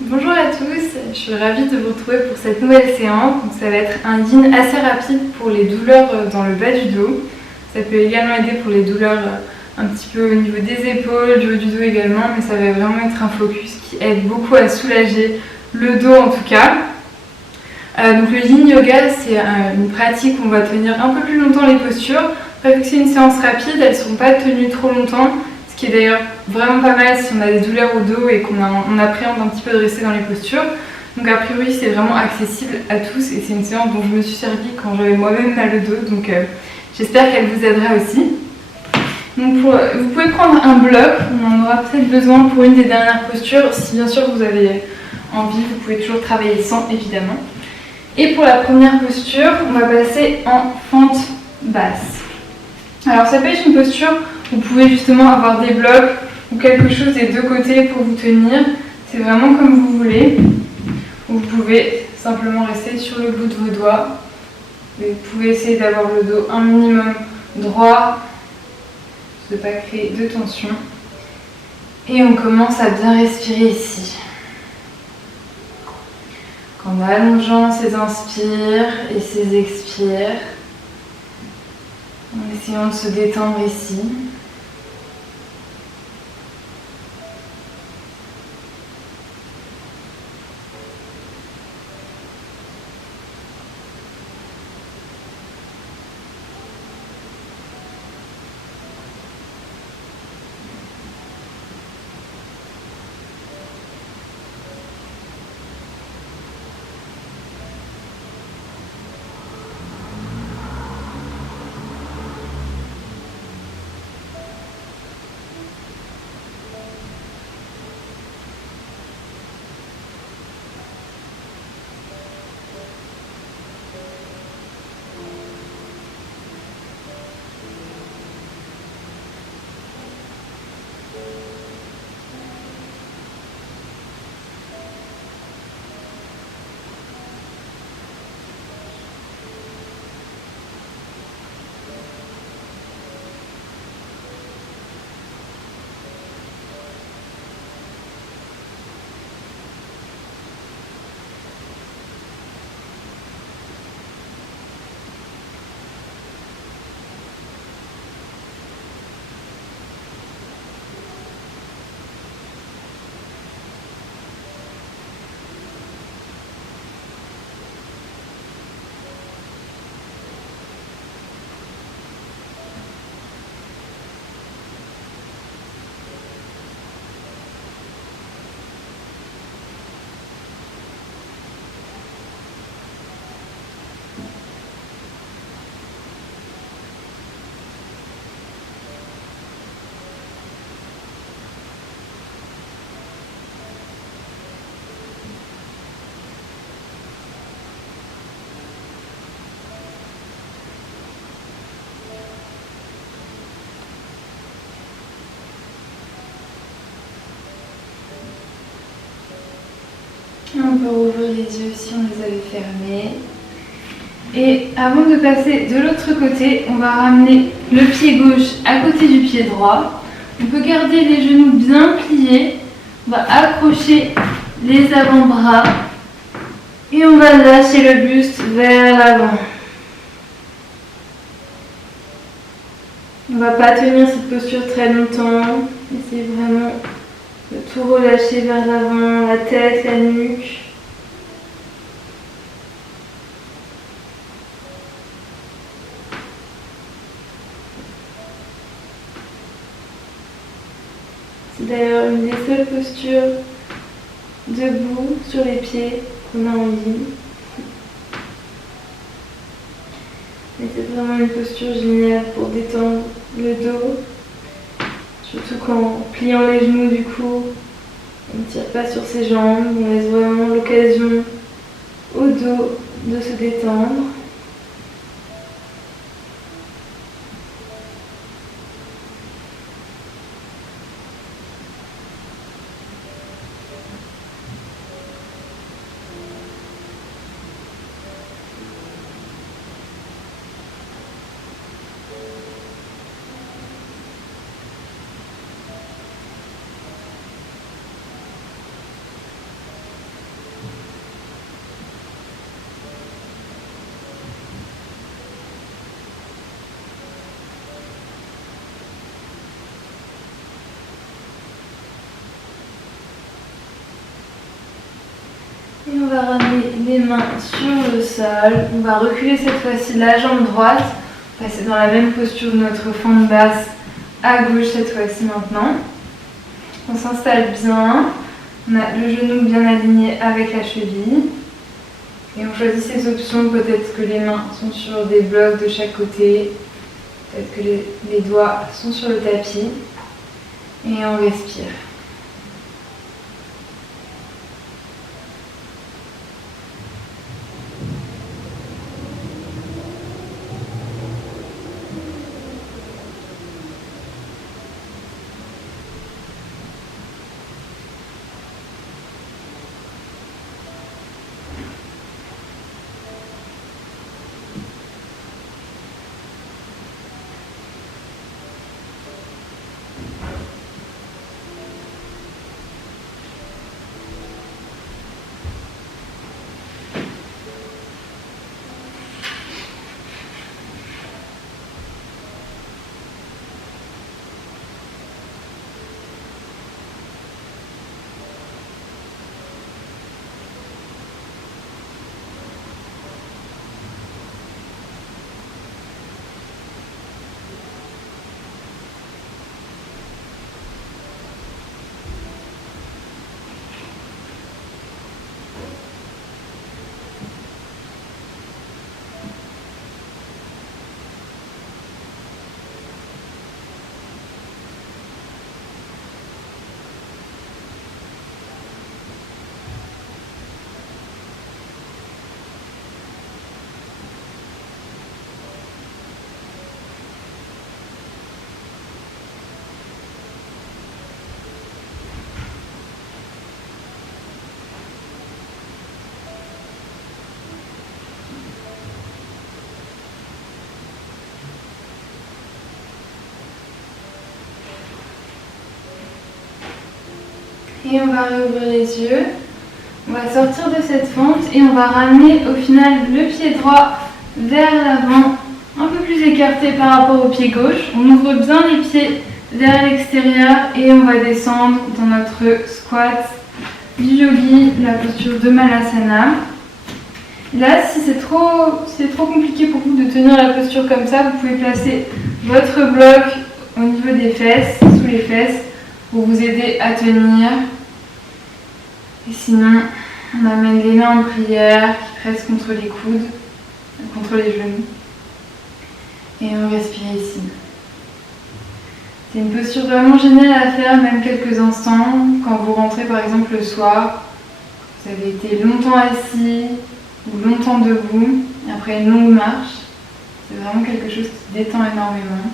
Bonjour à tous, je suis ravie de vous retrouver pour cette nouvelle séance. Donc ça va être un yin assez rapide pour les douleurs dans le bas du dos. Ça peut également aider pour les douleurs un petit peu au niveau des épaules, du haut du dos également, mais ça va vraiment être un focus qui aide beaucoup à soulager le dos en tout cas. Donc le yin yoga, c'est une pratique où on va tenir un peu plus longtemps les postures. Après, vu que c'est une séance rapide, elles ne seront pas tenues trop longtemps. Ce qui est d'ailleurs vraiment pas mal si on a des douleurs au dos et qu'on appréhende un petit peu de rester dans les postures. Donc a priori c'est vraiment accessible à tous et c'est une séance dont je me suis servie quand j'avais moi-même mal au dos. Donc j'espère qu'elle vous aidera aussi. Donc vous pouvez prendre un bloc, on en aura peut-être besoin pour une des dernières postures. Si bien sûr vous avez envie, vous pouvez toujours travailler sans évidemment. Et pour la première posture, on va passer en fente basse. Alors ça peut être une posture où vous pouvez justement avoir des blocs ou quelque chose des deux côtés pour vous tenir. C'est vraiment comme vous voulez. Vous pouvez simplement rester sur le bout de vos doigts. Vous pouvez essayer d'avoir le dos un minimum droit, de ne pas créer de tension. Et on commence à bien respirer ici. En allongeant ses inspires et ses expires. En essayant de se détendre ici. On peut rouvrir les yeux si on les avait fermés. Et avant de passer de l'autre côté, on va ramener le pied gauche à côté du pied droit. On peut garder les genoux bien pliés. On va accrocher les avant-bras. Et on va lâcher le buste vers l'avant. On ne va pas tenir cette posture très longtemps. Essayez vraiment de tout relâcher vers l'avant, la tête, la nuque. C'est d'ailleurs une des seules postures debout sur les pieds qu'on a en yin. Et c'est vraiment une posture géniale pour détendre le dos. Surtout qu'en pliant les genoux du coup, on ne tire pas sur ses jambes, on laisse vraiment l'occasion au dos de se détendre. Et on va ramener les mains sur le sol. On va reculer cette fois-ci la jambe droite. Passer dans la même posture de notre fente basse à gauche cette fois-ci maintenant. On s'installe bien. On a le genou bien aligné avec la cheville. Et on choisit ces options. Peut-être que les mains sont sur des blocs de chaque côté. Peut-être que les doigts sont sur le tapis. Et on respire. Et on va réouvrir les yeux. On va sortir de cette fente et on va ramener au final le pied droit vers l'avant, un peu plus écarté par rapport au pied gauche. On ouvre bien les pieds vers l'extérieur et on va descendre dans notre squat du yogi, la posture de Malasana. Là, si c'est trop compliqué pour vous de tenir la posture comme ça, vous pouvez placer votre bloc au niveau des fesses, sous les fesses, pour vous aider à tenir. Et sinon, on amène les mains en prière qui pressent contre les coudes, contre les genoux. Et on respire ici. C'est une posture vraiment géniale à faire, même quelques instants, quand vous rentrez par exemple le soir, vous avez été longtemps assis ou longtemps debout, après une longue marche. C'est vraiment quelque chose qui détend énormément.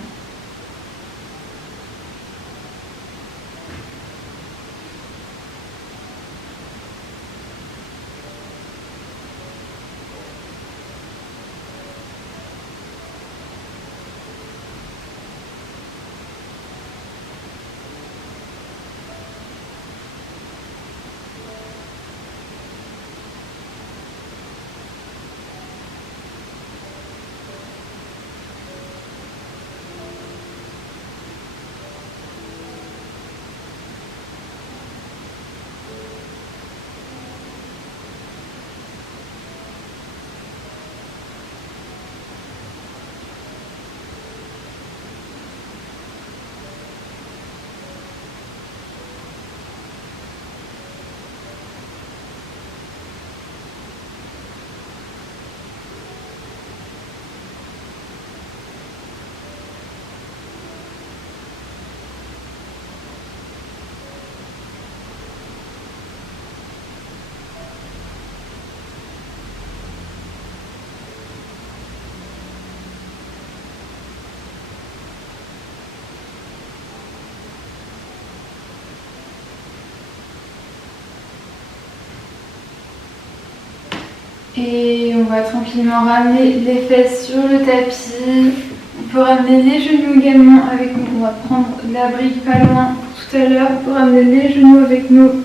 Et on va tranquillement ramener les fesses sur le tapis. On peut ramener les genoux également avec nous. On va prendre la brique pas loin pour tout à l'heure. On peut ramener les genoux avec nous.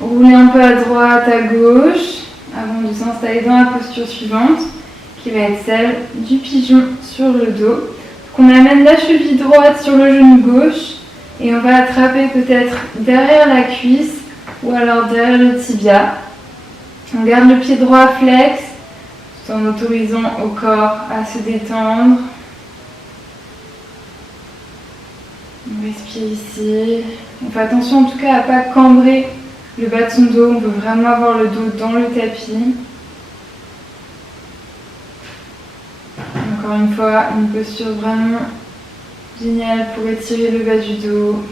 Rouler un peu à droite, à gauche, avant de s'installer dans la posture suivante, qui va être celle du pigeon sur le dos. Donc on amène la cheville droite sur le genou gauche et on va attraper peut-être derrière la cuisse ou alors derrière le tibia. On garde le pied droit flex tout en autorisant au corps à se détendre. On respire ici. On fait attention en tout cas à ne pas cambrer le bas de son dos. On veut vraiment avoir le dos dans le tapis. Encore une fois, une posture vraiment géniale pour étirer le bas du dos.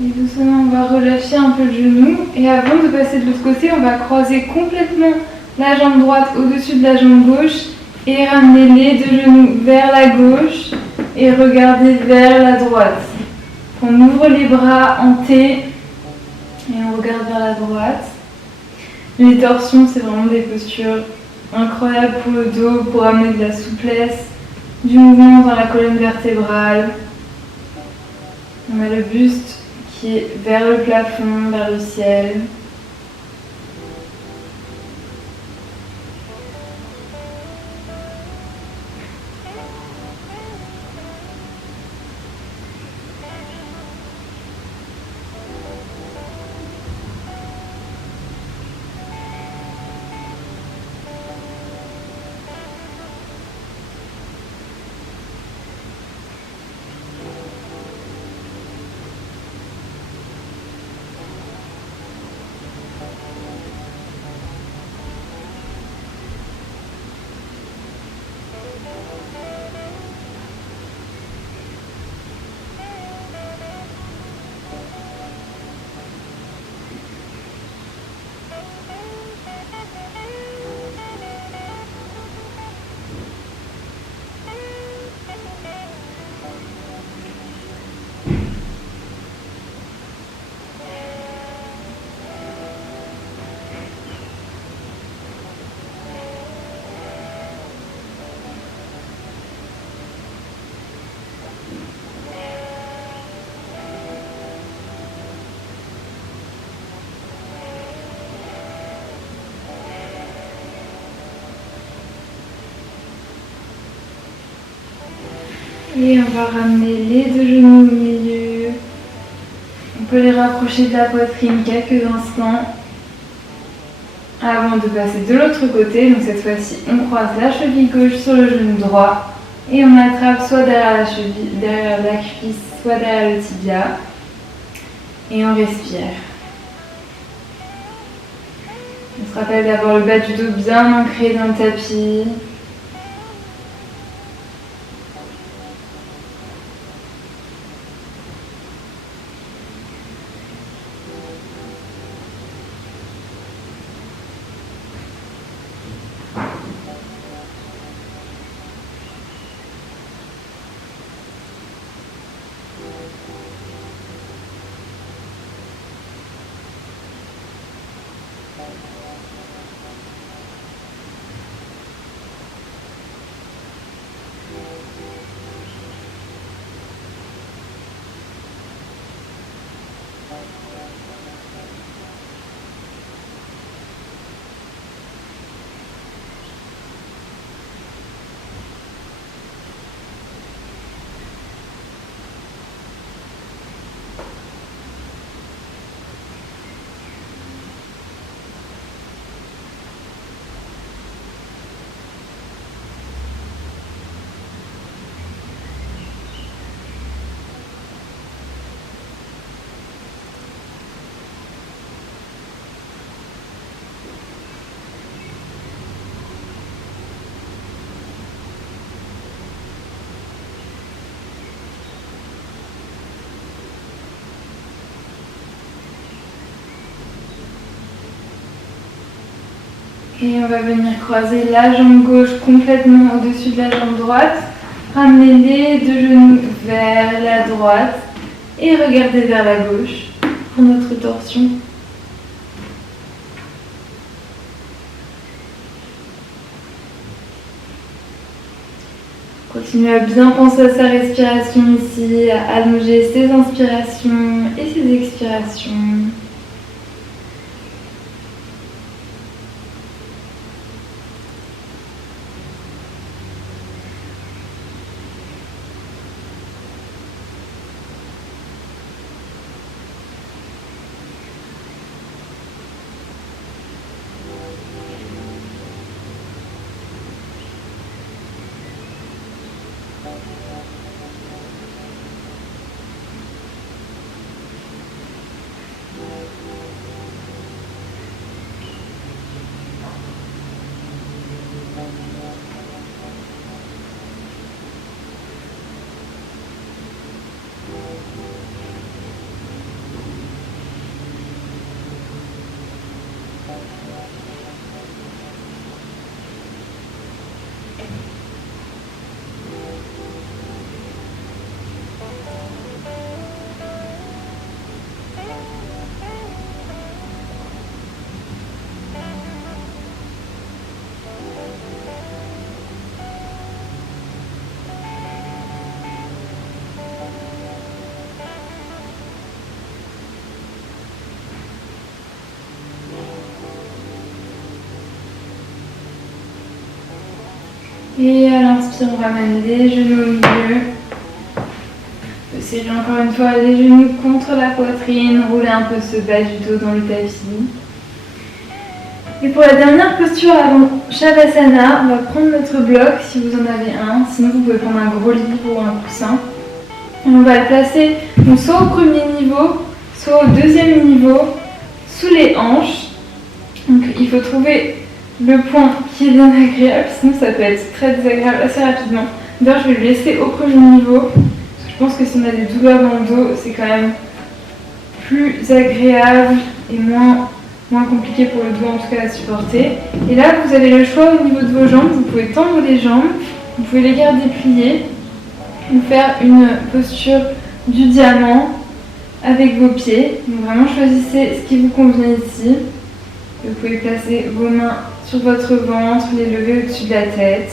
Et doucement, on va relâcher un peu le genou. Et avant de passer de l'autre côté, on va croiser complètement la jambe droite au-dessus de la jambe gauche et ramener les deux genoux vers la gauche et regarder vers la droite. On ouvre les bras en T et on regarde vers la droite. Les torsions, c'est vraiment des postures incroyables pour le dos, pour amener de la souplesse, du mouvement dans la colonne vertébrale. On a le buste qui est vers le plafond, vers le ciel. Et on va ramener les deux genoux au milieu. On peut les rapprocher de la poitrine quelques instants avant de passer de l'autre côté. Donc cette fois-ci, on croise la cheville gauche sur le genou droit et on attrape soit derrière la cheville, derrière la cuisse, soit derrière le tibia. Et on respire. On se rappelle d'avoir le bas du dos bien ancré dans le tapis. Et on va venir croiser la jambe gauche complètement au-dessus de la jambe droite. Ramener les deux genoux vers la droite et regarder vers la gauche pour notre torsion. Continuez à bien penser à sa respiration ici, à allonger ses inspirations et ses expirations. Et à l'inspire, on ramène les genoux au milieu. Serrez encore une fois les genoux contre la poitrine, roulez un peu ce bas du dos dans le tapis. Et pour la dernière posture avant Shavasana, on va prendre notre bloc si vous en avez un, sinon vous pouvez prendre un gros lit ou un coussin. Et on va le placer donc soit au premier niveau, soit au deuxième niveau, sous les hanches. Donc il faut trouver le point qui est bien agréable, sinon ça peut être très désagréable assez rapidement. D'ailleurs je vais le laisser au premier niveau, parce que je pense que si on a des douleurs dans le dos, c'est quand même plus agréable et moins compliqué pour le dos en tout cas à supporter. Et là vous avez le choix au niveau de vos jambes, vous pouvez tendre les jambes, vous pouvez les garder pliées, ou faire une posture du diamant avec vos pieds. Donc vraiment choisissez ce qui vous convient ici. Vous pouvez placer vos mains sur votre ventre, les lever au-dessus de la tête.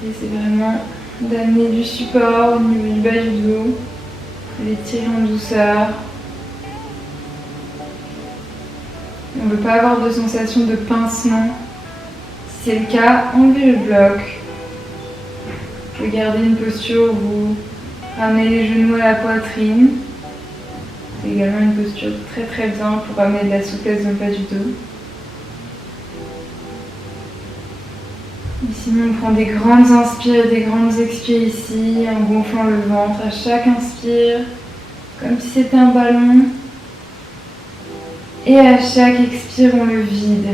Essayez vraiment d'amener du support au niveau du bas du dos. Les tirer en douceur. On ne veut pas avoir de sensation de pincement. Si c'est le cas, enlevez le bloc. Vous pouvez garder une posture où vous ramenez les genoux à la poitrine. C'est également une posture très très bien pour amener de la souplesse dans le bas du dos. Et sinon, on prend des grandes inspires et des grandes expires ici, en gonflant le ventre à chaque inspire, comme si c'était un ballon. Et à chaque expire, on le vide.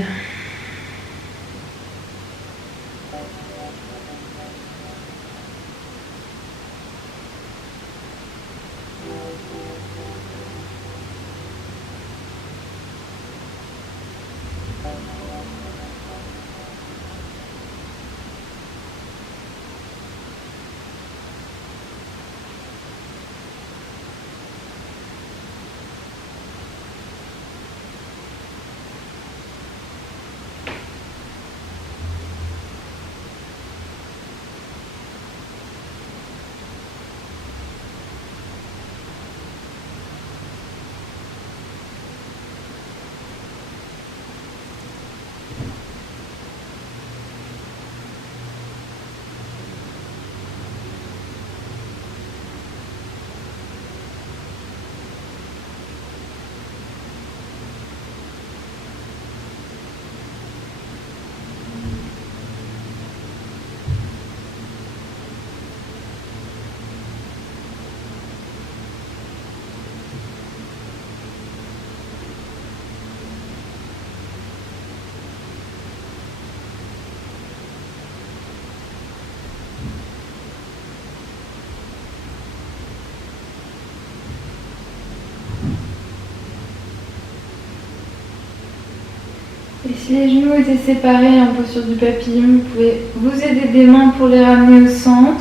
si les genoux étaient séparés en posture du papillon, vous pouvez vous aider des mains pour les ramener au centre.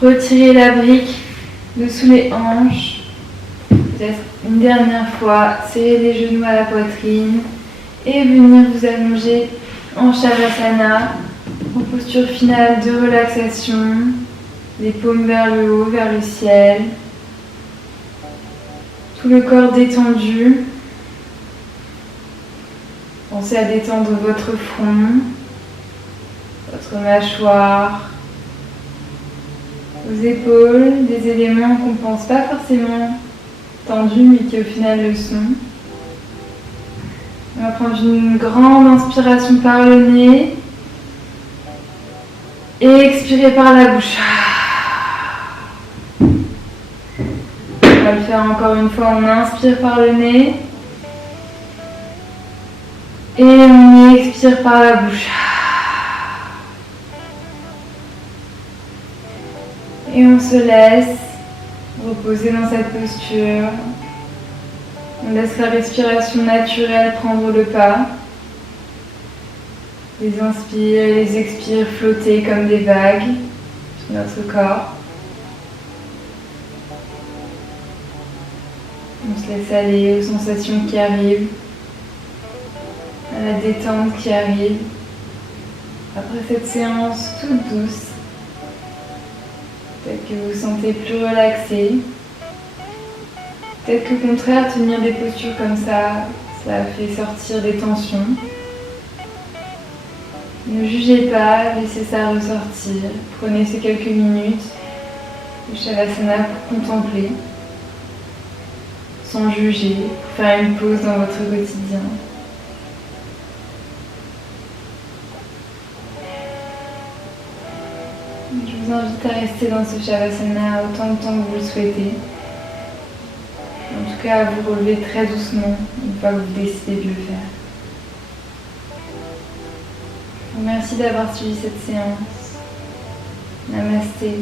Retirez la brique de sous les hanches. Peut-être une dernière fois, serrez les genoux à la poitrine et venir vous allonger en Shavasana, en posture finale de relaxation. Les paumes vers le haut, vers le ciel. Tout le corps détendu. Pensez à détendre votre front, votre mâchoire, vos épaules, des éléments qu'on ne pense pas forcément tendus mais qui au final le sont. On va prendre une grande inspiration par le nez et expirer par la bouche. On va le faire encore une fois, on inspire par le nez et on expire par la bouche. Et on se laisse reposer dans cette posture. On laisse la respiration naturelle prendre le pas. Les inspires et les expires flotter comme des vagues sur notre corps. On se laisse aller aux sensations qui arrivent, à la détente qui arrive. Après cette séance toute douce, peut-être que vous vous sentez plus relaxé. Peut-être qu'au contraire, tenir des postures comme ça fait sortir des tensions. Ne jugez pas, laissez ça ressortir. Prenez ces quelques minutes de Shavasana pour contempler, sans juger, pour faire une pause dans votre quotidien. Je vous invite à rester dans ce Shavasana autant de temps que vous le souhaitez. En tout cas, à vous relever très doucement une fois que vous décidez de le faire. Merci d'avoir suivi cette séance. Namasté.